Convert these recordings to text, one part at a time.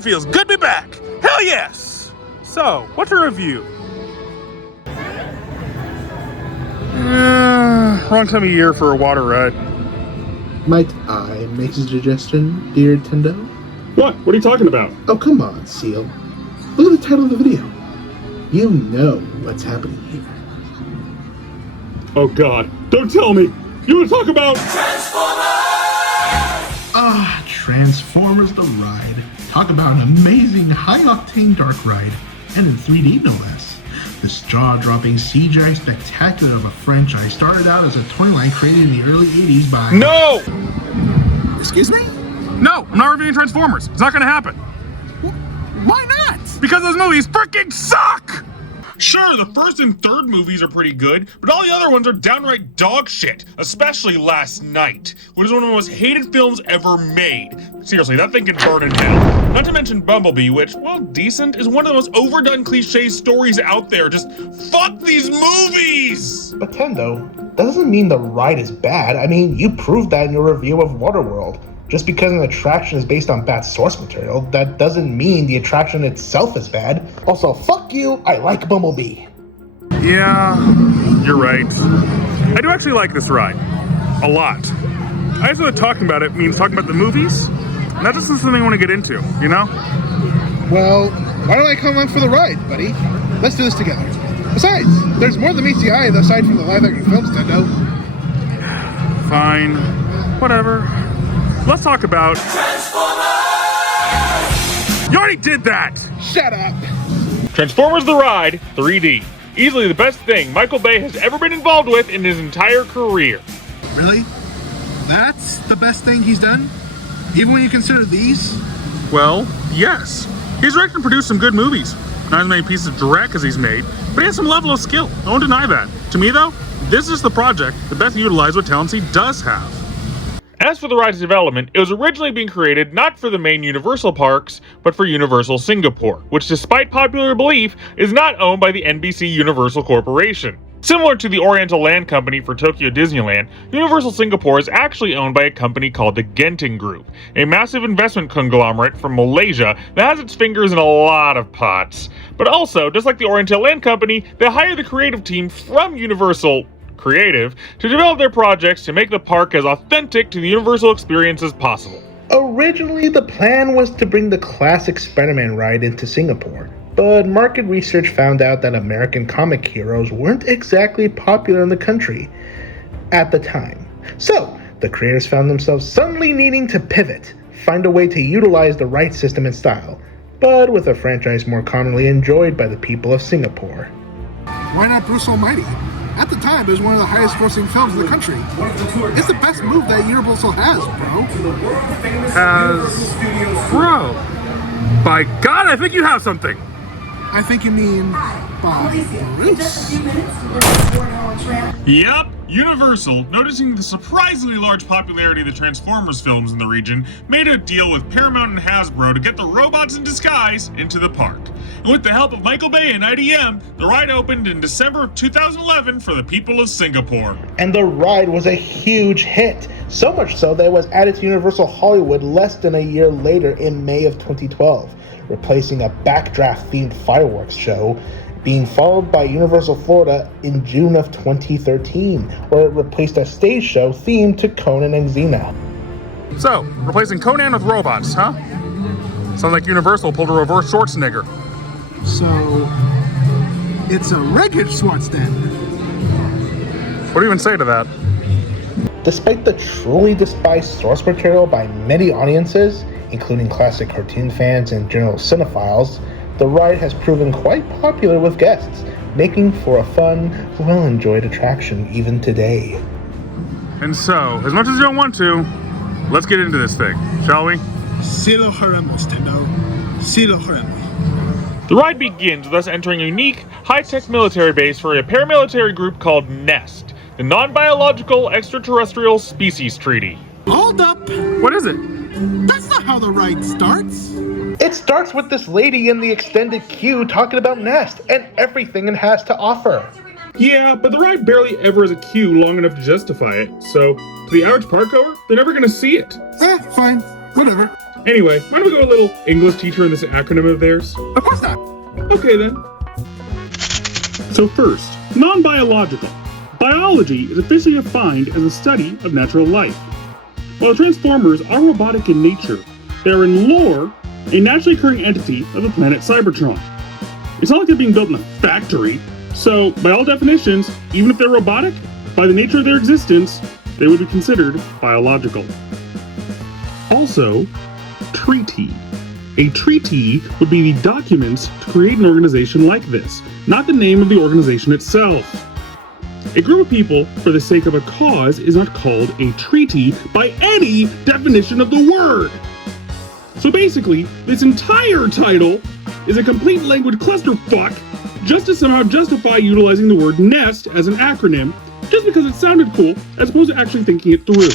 it feels good to be back. Hell yes. So, what's your review? Wrong time of year for a water ride. Might I make a suggestion, dear Tendo? What? What are you talking about? Oh, come on, Seal. Look at the title of the video. You know what's happening here. Oh God, don't tell me! You want to talk about Transformers the Ride. Talk about an amazing high-octane dark ride, and in 3D no less. This jaw-dropping CGI spectacular of a franchise started out as a toy line created in the early 80s by... No! Excuse me? No, I'm not reviewing Transformers. It's not gonna happen. Why not? Because those movies freaking suck! Sure, the first and third movies are pretty good, but all the other ones are downright dog shit, especially Last Night, which is one of the most hated films ever made. Seriously, that thing can burn in hell. Not to mention Bumblebee, which, while decent, is one of the most overdone cliche stories out there. Just fuck these movies! But Tendo, that doesn't mean the ride is bad. I mean, you proved that in your review of Waterworld. Just because an attraction is based on bad source material, that doesn't mean the attraction itself is bad. Also, fuck you, I like Bumblebee. Yeah, you're right. I do actually like this ride. A lot. I just know that talking about it means talking about the movies, and that's just something I want to get into, you know? Well, why don't I come along for the ride, buddy? Let's do this together. Besides, there's more than meets the eye aside from the live-action films, Tendo. Fine. Whatever. Let's talk about... Transformers! You already did that! Shut up! Transformers the Ride 3D. Easily the best thing Michael Bay has ever been involved with in his entire career. Really? That's the best thing he's done? Even when you consider these? Well, yes. He's directed and produced some good movies. Not as many pieces of direct as he's made, but he has some level of skill. I won't deny that. To me, though, this is the project that best utilizes what talents he does have. As for the ride's development, it was originally being created not for the main Universal parks, but for Universal Singapore, which despite popular belief, is not owned by the NBC Universal Corporation. Similar to the Oriental Land Company for Tokyo Disneyland, Universal Singapore is actually owned by a company called the Genting Group, a massive investment conglomerate from Malaysia that has its fingers in a lot of pots. But also, just like the Oriental Land Company, they hire the creative team from Universal Creative to develop their projects to make the park as authentic to the Universal experience as possible. Originally, the plan was to bring the classic Spider-Man ride into Singapore, but market research found out that American comic heroes weren't exactly popular in the country at the time. So, the creators found themselves suddenly needing to pivot, find a way to utilize the ride system and style, but with a franchise more commonly enjoyed by the people of Singapore. Why not Bruce Almighty? At the time, it was one of the highest grossing films in the country. It's the best move that Universal has, bro. Bro. By God, I think you have something. I think you mean Bruce. Yup, Universal, noticing the surprisingly large popularity of the Transformers films in the region, made a deal with Paramount and Hasbro to get the robots in disguise into the park. And with the help of Michael Bay and IDM, the ride opened in December of 2011 for the people of Singapore. And the ride was a huge hit, so much so that it was added to Universal Hollywood less than a year later in May of 2012, replacing a backdraft-themed fireworks show, being followed by Universal Florida in June of 2013, where it replaced a stage show themed to Conan and Xena. So, replacing Conan with robots, huh? Sounds like Universal pulled a reverse Schwarzenegger. So, it's a wreckage SWAT stand. What do you even say to that? Despite the truly despised source material by many audiences, including classic cartoon fans and general cinephiles, the ride has proven quite popular with guests, making for a fun, well-enjoyed attraction even today. And so, as much as you don't want to, let's get into this thing, shall we? Sí lo haremos, Tendo. Sí lo haremos. The ride begins with us entering a unique, high-tech military base for a paramilitary group called NEST, the Non-Biological Extraterrestrial Species Treaty. Hold up! What is it? That's not how the ride starts. It starts with this lady in the extended queue talking about Nest and everything it has to offer. Yeah, but the ride barely ever has a queue long enough to justify it, so to the average parkgoer, they're never gonna see it. Fine. Whatever. Anyway, mind if we go a little English teacher in this acronym of theirs? Of course not. Okay then. So first, non-biological. Biology is officially defined as a study of natural life. While the Transformers are robotic in nature, they are in lore a naturally occurring entity of the planet Cybertron. It's not like they're being built in a factory, so by all definitions, even if they're robotic, by the nature of their existence, they would be considered biological. Also, treaty. A treaty would be the documents to create an organization like this, not the name of the organization itself. A group of people for the sake of a cause is not called a treaty by any definition of the word. So basically, this entire title is a complete language clusterfuck just to somehow justify utilizing the word nest as an acronym, just because it sounded cool, as opposed to actually thinking it through.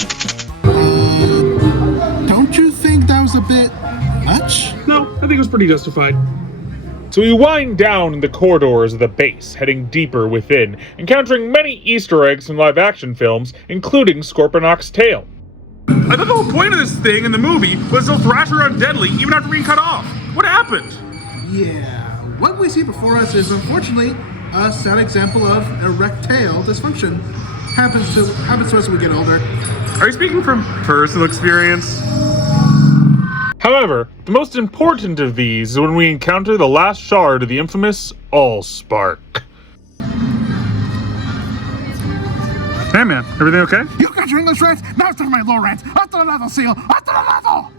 Don't you think that was a bit much? No, I think it was pretty justified. So we wind down the corridors of the base, heading deeper within, encountering many Easter eggs from live-action films, including Scorponok's tail. I thought the whole point of this thing in the movie was to thrash around deadly even after being cut off. What happened? Yeah, what we see before us is unfortunately a sad example of erectile dysfunction. Happens to us when we get older. Are you speaking from personal experience? However, the most important of these is when we encounter the last shard of the infamous Allspark. Hey man, everything okay? You got your English rant, now it's time for my law rant. Hasta la level, seal! Hasta la level!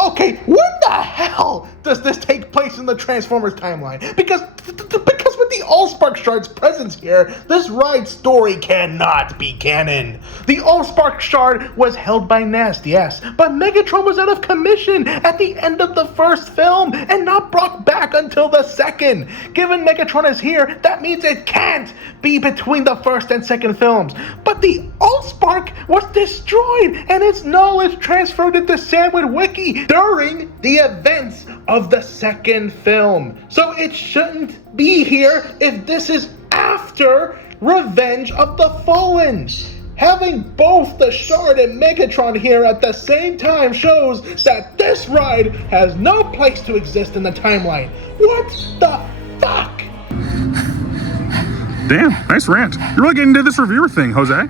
Okay, when the hell does this take place in the Transformers timeline? Because with the Allspark Shard's presence here, this ride story cannot be canon. The Allspark Shard was held by Nest, yes, but Megatron was out of commission at the end of the first film and not brought back until the second. Given Megatron is here, that means it can't be between the first and second films. But the Allspark was destroyed and its knowledge transferred into Sam Witwicky during the events of the second film. So it shouldn't be here if this is after Revenge of the Fallen. Having both the Shard and Megatron here at the same time shows that this ride has no place to exist in the timeline. What the fuck? Damn, nice rant. You're really getting into this reviewer thing, Jose.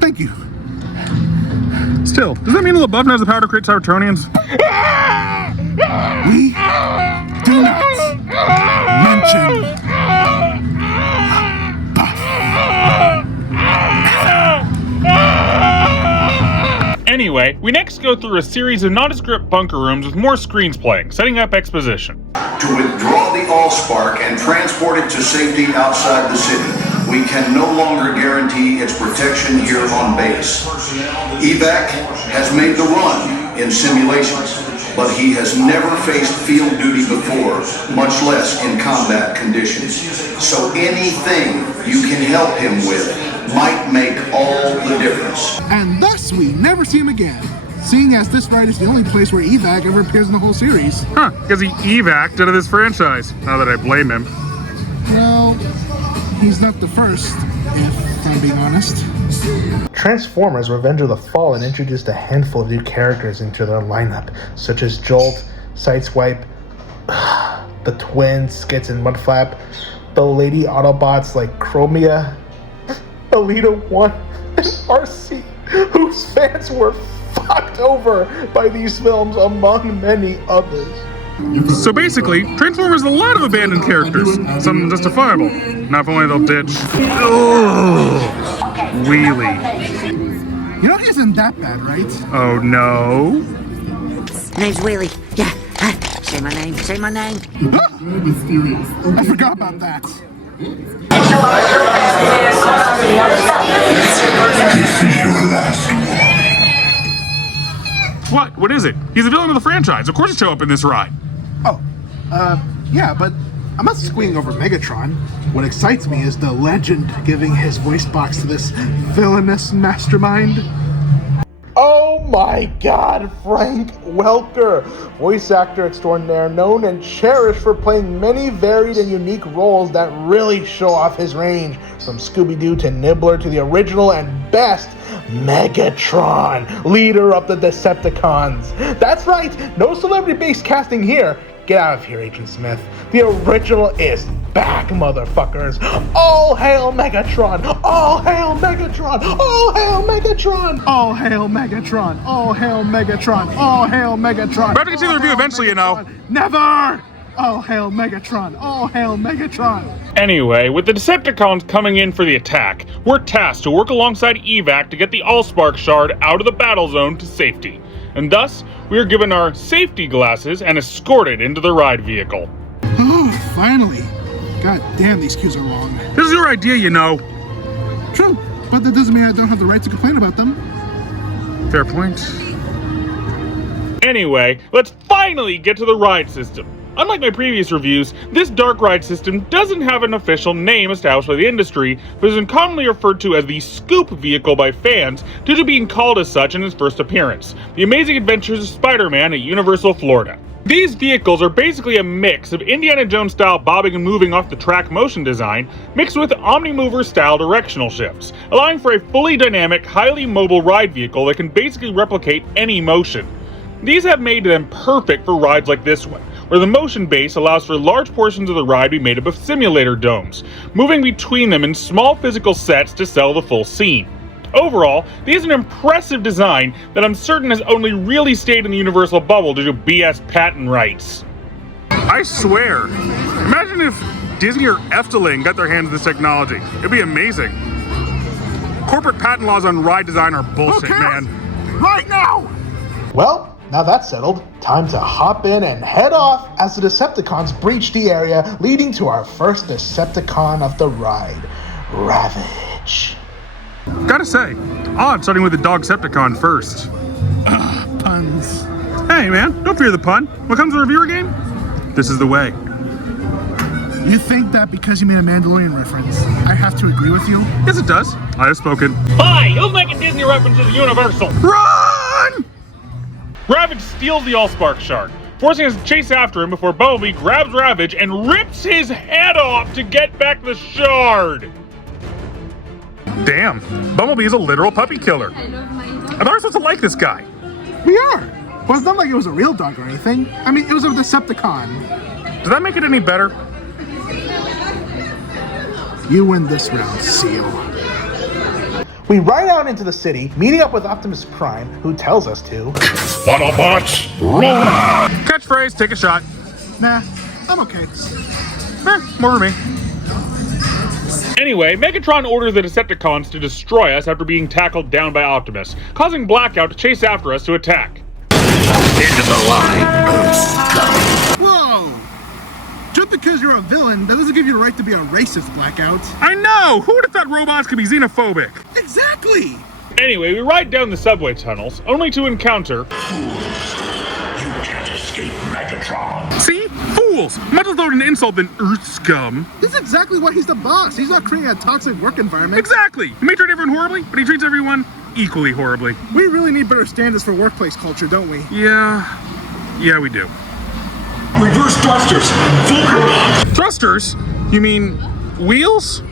Thank you. Still, does that mean LaBeouf knows the power to create Cybertronians? We do not mention Anyway, we next go through a series of nondescript bunker rooms with more screens playing, setting up exposition. To withdraw the Allspark and transport it to safety outside the city. We can no longer guarantee its protection here on base. Evac has made the run in simulations, but he has never faced field duty before, much less in combat conditions. So anything you can help him with might make all the difference. And thus we never see him again, seeing as this ride is the only place where Evac ever appears in the whole series. Huh, because he evac'd out of this franchise. Not that I blame him. Well, he's not the first, if I'm being honest. Transformers Revenge of the Fallen introduced a handful of new characters into their lineup, such as Jolt, Sideswipe, the twins, Skits and Mudflap, the Lady Autobots like Chromia, Alita 1, and RC, whose fans were fucked over by these films, among many others. So basically, Transformers has a lot of abandoned characters. Some justifiable. Not if only they'll ditch. Ugh. Wheelie. You know, he isn't that bad, right? Oh no. Name's Wheelie. Yeah. Say my name. Say my name. I forgot about that. What? What is it? He's the villain of the franchise. Of course he'll show up in this ride. Oh, yeah, but I'm not squealing over Megatron. What excites me is the legend giving his voice box to this villainous mastermind. Oh my god, Frank Welker, voice actor extraordinaire, known and cherished for playing many varied and unique roles that really show off his range, from Scooby-Doo to Nibbler to the original and best Megatron, leader of the Decepticons. That's right, no celebrity-based casting here. Get out of here, Agent Smith. The original is back, motherfuckers. All hail Megatron! All hail Megatron! All hail Megatron! All hail Megatron! All hail Megatron! All hail Megatron! We're having to see the review eventually, you know. Never! All hail Megatron! All hail Megatron! Anyway, with the Decepticons coming in for the attack, we're tasked to work alongside Evac to get the Allspark shard out of the battle zone to safety. And thus, we are given our safety glasses and escorted into the ride vehicle. Oh, finally! God damn, these queues are long. This is your idea, you know. True, but that doesn't mean I don't have the right to complain about them. Fair point. Anyway, let's finally get to the ride system. Unlike my previous reviews, this dark ride system doesn't have an official name established by the industry, but is commonly referred to as the Scoop vehicle by fans due to being called as such in its first appearance, The Amazing Adventures of Spider-Man at Universal Florida. These vehicles are basically a mix of Indiana Jones style bobbing and moving off the track motion design mixed with Omnimover style directional shifts, allowing for a fully dynamic, highly mobile ride vehicle that can basically replicate any motion. These have made them perfect for rides like this one, where the motion base allows for large portions of the ride to be made up of simulator domes, moving between them in small physical sets to sell the full scene. Overall, these are an impressive design that I'm certain has only really stayed in the Universal bubble due to BS patent rights. I swear. Imagine if Disney or Efteling got their hands on this technology. It'd be amazing. Corporate patent laws on ride design are bullshit, Okay. man. Right now! Well, now that's settled, time to hop in and head off as the Decepticons breach the area, leading to our first Decepticon of the ride, Ravage. Gotta say, odd starting with the Dogcepticon first. Puns. Hey man, don't fear the pun. When it comes to a reviewer game, this is the way. You think that because you made a Mandalorian reference, I have to agree with you? Yes, it does. I have spoken. Hi, who's making Disney references to Universal? Run! Ravage steals the Allspark shard, forcing us to chase after him before Bumblebee grabs Ravage and rips his head off to get back the shard. Damn, Bumblebee is a literal puppy killer. I thought we were supposed to like this guy. We are! Well, it's not like it was a real dog or anything. I mean, it was a Decepticon. Does that make it any better? You win this round, Seal. We ride out into the city, meeting up with Optimus Prime, who tells us to Autobots, run! Catchphrase, take a shot. Nah, I'm okay. More for me. Anyway, Megatron orders the Decepticons to destroy us after being tackled down by Optimus, causing Blackout to chase after us to attack. Into the line. Whoa! Just because you're a villain, that doesn't give you the right to be a racist, Blackout. I know! Who would have thought robots could be xenophobic? Exactly! Anyway, we ride down the subway tunnels, only to encounter You can't escape Megatron. See? Fools! Much as though an insult than Earth scum. This is exactly why he's the boss. He's not creating a toxic work environment. Exactly! He may treat everyone horribly, but he treats everyone equally horribly. We really need better standards for workplace culture, don't we? Yeah, we do. Reverse thrusters. Full command. Thrusters? You mean wheels?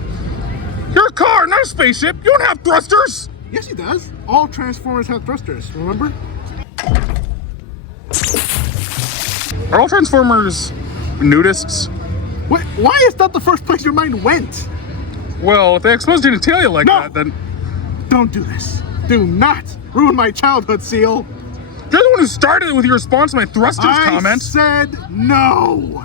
You're a car, not a spaceship. You don't have thrusters. Yes, he does. All Transformers have thrusters, remember? Are all Transformers nudists? Wait, why is that the first place your mind went? Well, if they exposed genitalia like No. that, then Don't do this. Do not ruin my childhood, Seal. you're the one who started it with your response to my thrusters I comment. said no.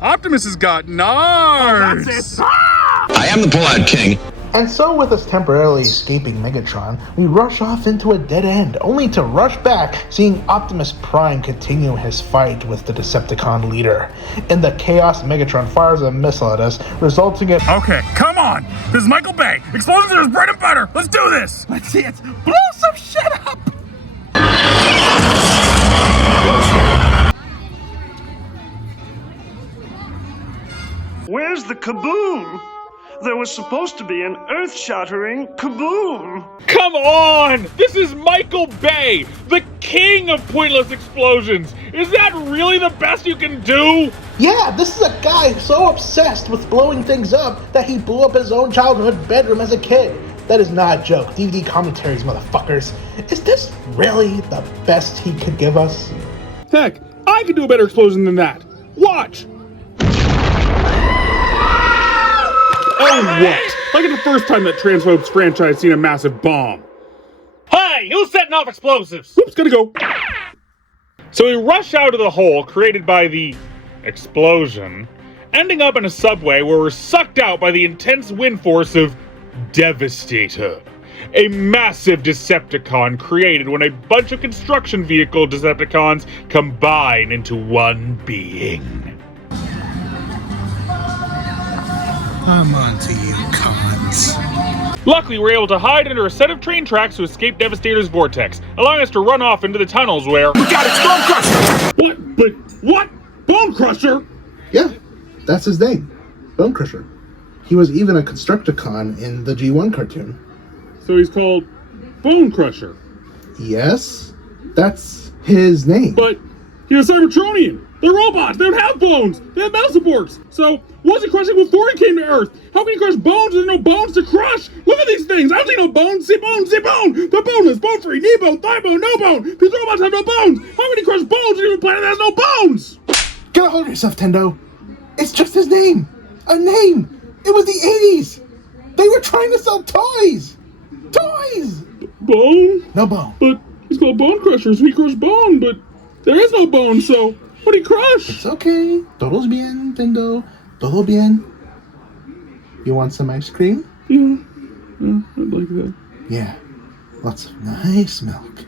Optimus has got nards. That's it. Ah! I am the Pullout King. And so, with us temporarily escaping Megatron, we rush off into a dead end, only to rush back, seeing Optimus Prime continue his fight with the Decepticon leader. In the chaos, Megatron fires a missile at us, resulting in Okay, come on. This is Michael Bay. Explosions are his bread and butter. Let's do this. Let's see it. Blow some shit up. Where's the kaboom? There was supposed to be an earth-shattering kaboom. Come on! This is Michael Bay, the king of pointless explosions! Is that really the best you can do? yeah, this is a guy so obsessed with blowing things up that he blew up his own childhood bedroom as a kid. That is not a joke. DVD commentaries, motherfuckers. Is this really the best he could give us? Heck, I could do a better explosion than that. Watch! Oh, what? Like it's the first time that Transphobes franchise seen a massive bomb. Hey, who's setting off explosives? Oops, gotta go. So we rush out of the hole created by the explosion, ending up in a subway where we're sucked out by the intense wind force of Devastator, a massive Decepticon created when a bunch of construction vehicle Decepticons combine into one being. I'm on to you, cons. Luckily, we're able to hide under a set of train tracks to escape Devastator's vortex, allowing us to run off into the tunnels where— We got it, Bone Crusher! What? But what? Bone Crusher? Yeah, that's his name. Bone Crusher. He was even a Constructicon in the G1 cartoon. So he's called Bone Crusher. Yes, that's his name. But he's a Cybertronian. They're robots. They don't have bones. They have metal supports. So what's he crushing before he came to Earth? How can he crush bones? There's no bones to crush. Look at these things. I don't see no bones. See bones. See bone. They're boneless, bone free, knee bone, thigh bone, no bone. These robots have no bones. How can he crush bones in a planet that has no bones? Get a hold of yourself, Tendo. It's just his name. A name. It was the 80s. They were trying to sell toys. Toys. Bone? No bone. But he's called Bone Crusher, so he crushed bone, but there is no bone, so what'd he crush? It's okay. Todo's bien, Tendo. Todo bien. You want some ice cream? Yeah, I'd like that. Yeah. Lots of nice milk.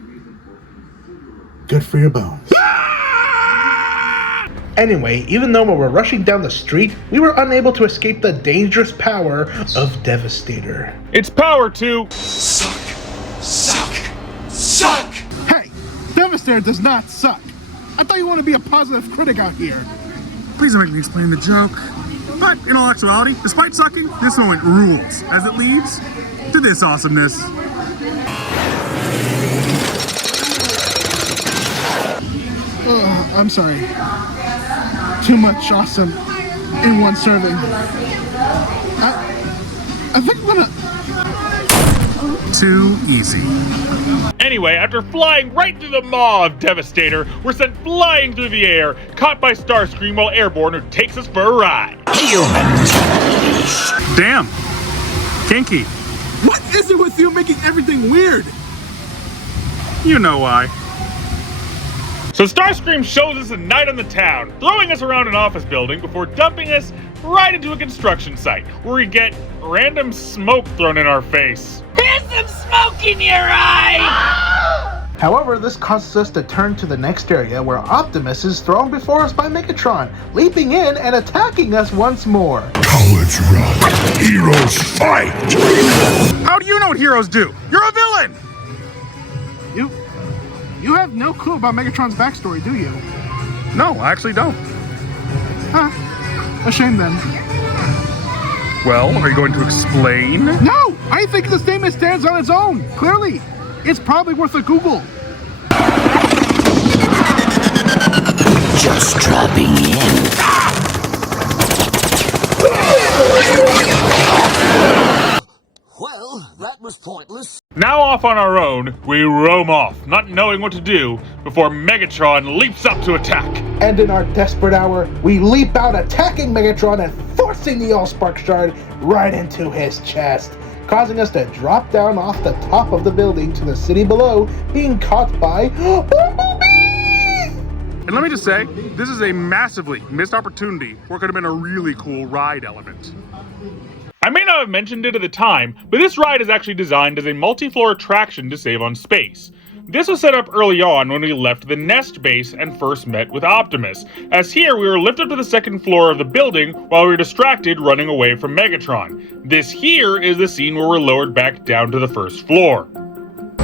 Good for your bones. Anyway, even though we were rushing down the street, we were unable to escape the dangerous power of Devastator. It's power to Suck! Suck! Suck! Hey, Devastator does not suck. I thought you wanted to be a positive critic out here. Please don't make me explain the joke. But in all actuality, despite sucking, this moment rules as it leads to this awesomeness. I'm sorry. Too much awesome in one serving. I think I'm gonna... Too easy. Anyway, after flying right through the maw of Devastator, we're sent flying through the air, caught by Starscream while airborne, who takes us for a ride. Humans! Damn. Kinky. What is it with you making everything weird? You know why. So Starscream shows us a night on the town, throwing us around an office building before dumping us right into a construction site, where we get random smoke thrown in our face. Here's some smoke in your eye! However, this causes us to turn to the next area where Optimus is thrown before us by Megatron, leaping in and attacking us once more. Cowards run, heroes fight! How do you know what heroes do? You're a villain! You have no clue about Megatron's backstory, do you? No, I actually don't. Huh. A shame then. Well, are you going to explain? No! I think the statement stands on its own. Clearly. It's probably worth a Google. Just dropping in. Well, that was pointless. Now off on our own, we roam off, not knowing what to do, before Megatron leaps up to attack. And in our desperate hour, we leap out attacking Megatron and forcing the Allspark Shard right into his chest, causing us to drop down off the top of the building to the city below, being caught by Bumblebee! And let me just say, this is a massively missed opportunity where it could have been a really cool ride element. I may not have mentioned it at the time, but this ride is actually designed as a multi-floor attraction to save on space. This was set up early on when we left the Nest base and first met with Optimus, as here we were lifted to the second floor of the building while we were distracted running away from Megatron. This here is the scene where we're lowered back down to the first floor.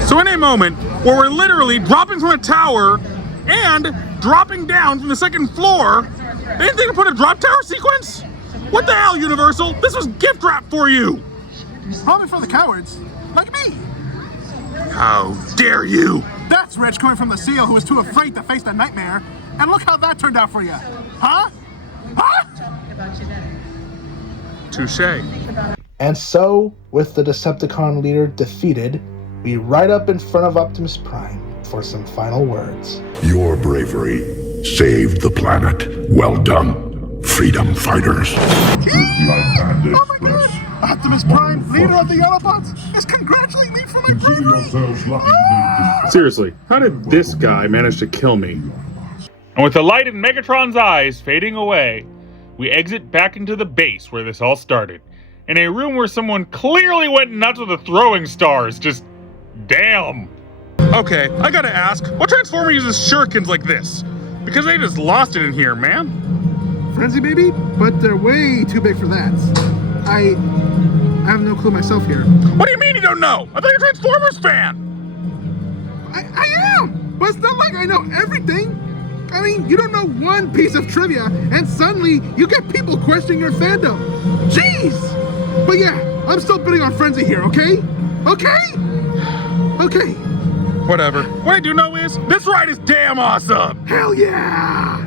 So in a moment where we're literally dropping from a tower and dropping down from the second floor, they didn't think to put a drop tower sequence? What the hell, Universal? This was gift wrap for you! Probably for the cowards. Like me. How dare you! That's Rich coming from the seal who was too afraid to face the nightmare. And look how that turned out for you. Huh? Huh? Touché. And so, with the Decepticon leader defeated, we ride up in front of Optimus Prime for some final words. Your bravery saved the planet. Well done, freedom fighters. Oh my god! Optimus Prime, leader of the Autobots, is congratulating me for my bravery! Seriously, how did this guy manage to kill me? And with the light in Megatron's eyes fading away, we exit back into the base where this all started. In a room where someone clearly went nuts with the throwing stars. Just damn. Okay, I gotta ask, what Transformer uses shurikens like this? Because they just lost it in here, man. Frenzy baby, but they're way too big for that. I have no clue myself here. What do you mean you don't know? I thought you're a Transformers fan. I am, but it's not like I know everything. I mean, you don't know one piece of trivia, and suddenly you get people questioning your fandom. Jeez! But yeah, I'm still bidding on Frenzy here, okay? Okay? Whatever. What I do know is, this ride is damn awesome! Hell yeah!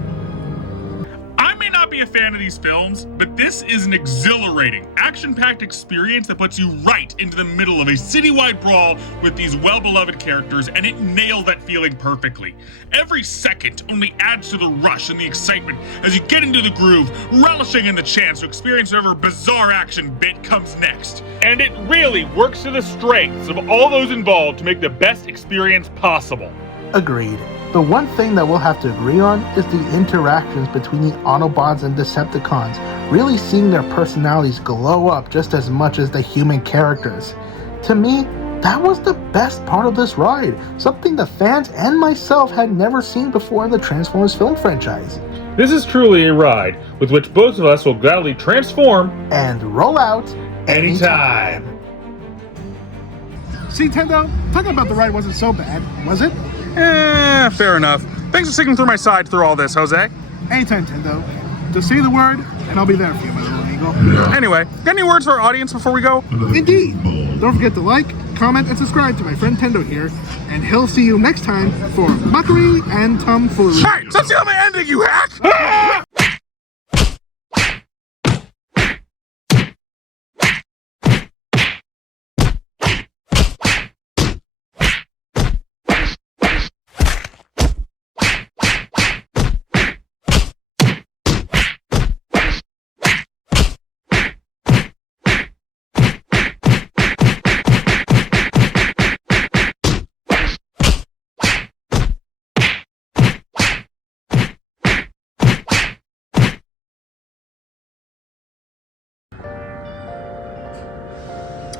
I may not be a fan of these films, but this is an exhilarating, action-packed experience that puts you right into the middle of a citywide brawl with these well-beloved characters, and it nailed that feeling perfectly. Every second only adds to the rush and the excitement as you get into the groove, relishing in the chance to experience whatever bizarre action bit comes next. And it really works to the strengths of all those involved to make the best experience possible. Agreed. The one thing that we'll have to agree on is the interactions between the Autobots and Decepticons, really seeing their personalities glow up just as much as the human characters. To me, that was the best part of this ride, something the fans and myself had never seen before in the Transformers film franchise. This is truly a ride with which both of us will gladly transform And roll out anytime. See, Tendo, talking about the ride wasn't so bad, was it? Fair enough. Thanks for sticking through my side through all this, Jose. Anytime, Tendo. Just say the word, and I'll be there for you, my little eagle. Anyway, got any words for our audience before we go? Indeed. Don't forget to like, comment, and subscribe to my friend Tendo here, and he'll see you next time for mockery and tomfoolery. Hey, stop stealing my ending, you hack!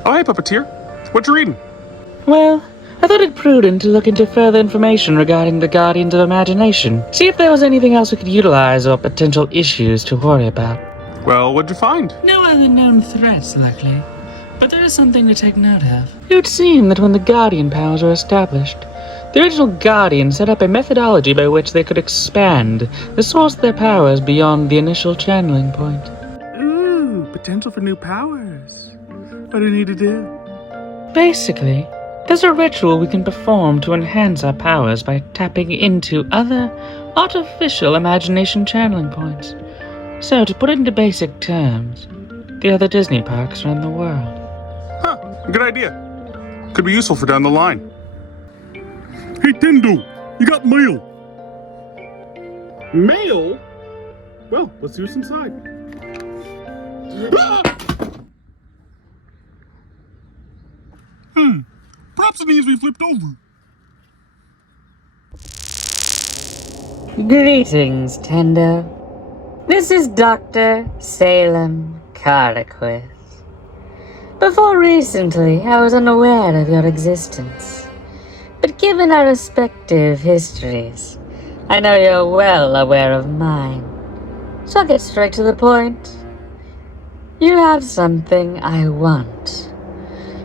Oh, hey, Puppeteer. What you reading? Well, I thought it prudent to look into further information regarding the Guardians of Imagination. See if there was anything else we could utilize or potential issues to worry about. Well, what'd you find? No other known threats, luckily. But there is something to take note of. It would seem that when the Guardian powers were established, the original Guardians set up a methodology by which they could expand the source of their powers beyond the initial channeling point. Ooh, potential for new powers. What do we need to do? Basically, there's a ritual we can perform to enhance our powers by tapping into other artificial imagination channeling points. So, to put it into basic terms, the other Disney parks around the world. Huh, good idea. Could be useful for down the line. Hey, Tendo, you got mail. Mail? Well, let's see what's inside. Ah! Perhaps it needs to be flipped over. Greetings, Tendo. This is Dr. Salem Cardaquith. Before recently, I was unaware of your existence. But given our respective histories, I know you're well aware of mine. So I'll get straight to the point. You have something I want.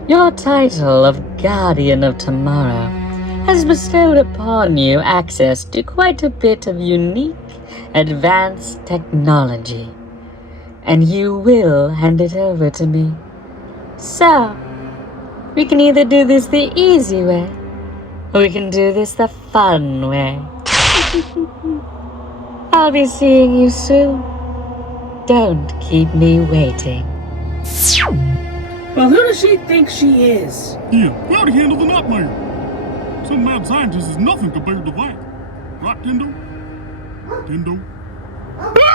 Your title of Guardian of Tomorrow has bestowed upon you access to quite a bit of unique, advanced technology. And you will hand it over to me. So, we can either do this the easy way, or we can do this the fun way. I'll be seeing you soon. Don't keep me waiting. Well, who does she think she is? Yeah, we already handled the nightmare. Some mad scientist is nothing compared to that. Right, Tendo? Tendo?